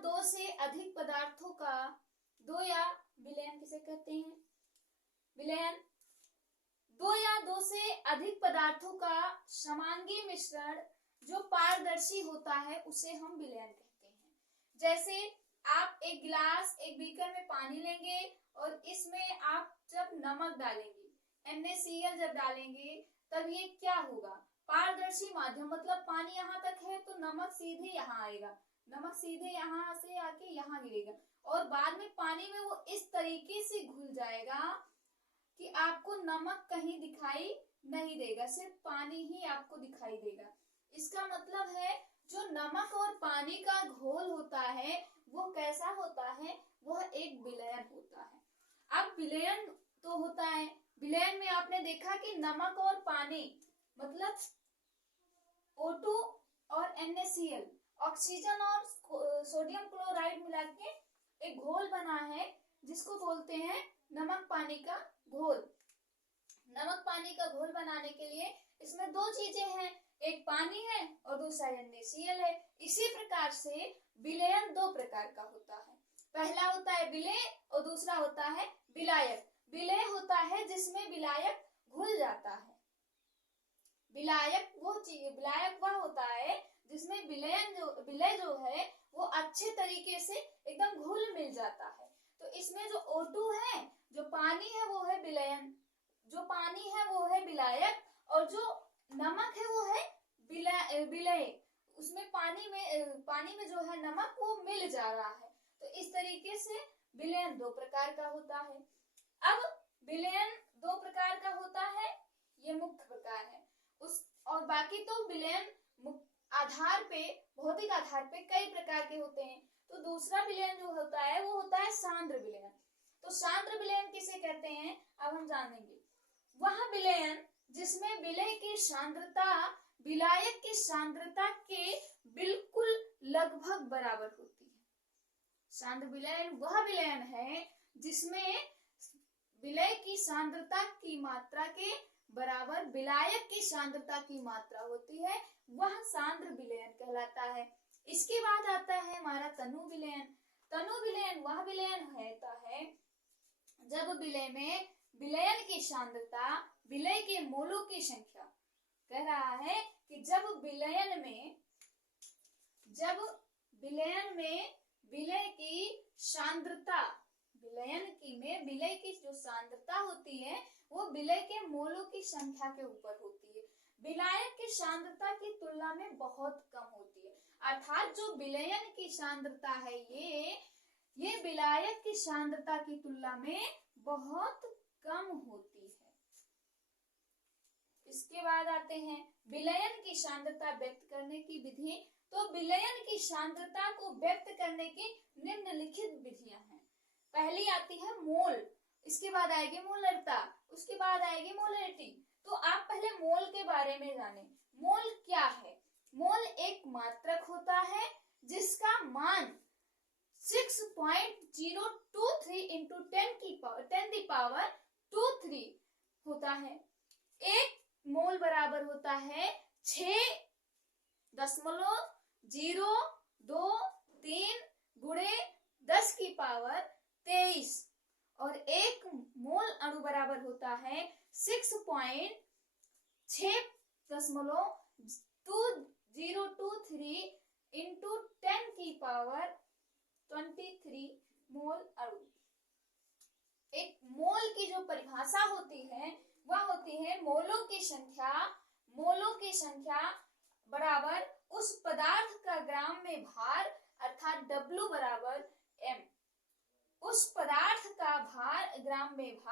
दो से अधिक पदार्थों का, दो या विलयन किसे कहते हैं, विलयन, दो या दो से अधिक पदार्थों का समांगी मिश्रण जो पारदर्शी होता है उसे हम विलयन कहते हैं। जैसे आप एक गिलास, एक बीकर में पानी लेंगे और इसमें आप जब नमक डालेंगे, NaCl जब डालेंगे, तब ये क्या होगा, पारदर्शी माध्यम, मतलब पानी यहाँ तक है तो नमक सीधे यहाँ आएगा, नमक सीधे यहाँ से आके यहाँ गिरेगा और बाद में पानी में वो इस तरीके से घुल जाएगा कि आपको नमक कहीं दिखाई नहीं देगा, सिर्फ पानी ही आपको दिखाई देगा। इसका मतलब है जो नमक और पानी का घोल होता है वो कैसा होता है, वह एक विलयन होता है। अब विलयन तो होता है, विलयन में आपने देखा कि नमक और पानी मतलब O2 और NaCl, ऑक्सीजन और सोडियम क्लोराइड मिला के एक घोल बना है जिसको बोलते हैं नमक पानी का घोल। नमक पानी का घोल बनाने के लिए इसमें दो चीजें हैं, एक पानी है और दूसरा NaCl है। इसी प्रकार से विलयन दो प्रकार का होता है, पहला होता है विलेय और दूसरा होता है विलायक। विलेय होता है जिसमें विलायक घुल जाता है, विलायक विलायक वह होता है जिसमें विलय जो है वो अच्छे तरीके से एकदम घुल मिल जाता है। तो इसमें जो O2 है, जो पानी है वो है विलयन, जो पानी है वो है विलायक और जो नमक है वो है विलेय। उसमें पानी में जो है नमक वो मिल जा रहा है। तो इस तरीके से विलयन दो प्रकार का होता है। अब विलयन दो प्रकार का होता है, ये मुख्य प्रकार है, उस और बाकी तो विलयन आधार पे, भौतिक आधार पे कई प्रकार के होते हैं। तो दूसरा विलयन जो होता है वो होता है सांद्र विलयन। तो सांद्र विलयन किसे कहते हैं अब हम जानेंगे। वह विलयन जिसमें विलेय की सांद्रता विलायक की सांद्रता के बिल्कुल लगभग बराबर होती है। सांद्र विलयन वह विलयन है जिसमें विलेय की सांद्रता की मात्रा के बराबर विलायक की सांद्रता की मात्रा होती है, वह सांद्र विलयन कहलाता है। इसके बाद आता है हमारा तनु विलयन। तनु विलयन वह विलयन होता है जब विलेय में विलयन की सांद्रता विलेय के मोलों की संख्या, कह रहा है कि जब विलयन में विलेय की सांद्रता, विलेय की जो सांद्रता होती है वो विलेय के मोलों की संख्या के ऊपर होती है, विलायक की सांद्रता की तुलना में बहुत कम होती है। अर्थात जो विलयन की सांद्रता है ये विलायक की सांद्रता की तुलना में बहुत कम होती है। इसके बाद आते हैं विलयन की सांद्रता व्यक्त करने की विधि। तो विलयन की सांद्रता को व्यक्त करने की निम्नलिखित विधियां हैं। पहली आती है मोल, इसके बाद आएगी मोलरता, उसके बाद आएगी मोलरिटी। तो आप पहले मोल के बारे में जानें। मोल क्या है? मोल एक मात्रक होता है जिसका मान 6.023 into 10⁻⁴ होता है। एक मोल बराबर होता है 6.023 गुणे 10⁻23 और एक मोल अणु बराबर होता है 6.2023 into 10⁻23 मोल अणु। एक मोल की जो परिभाषा होती है वह होती है मोलों की संख्या बराबर उस पदार्थ का ग्राम में भार, अर्थात W बराबर M। उस पदार्थ का भार ग्राम में भार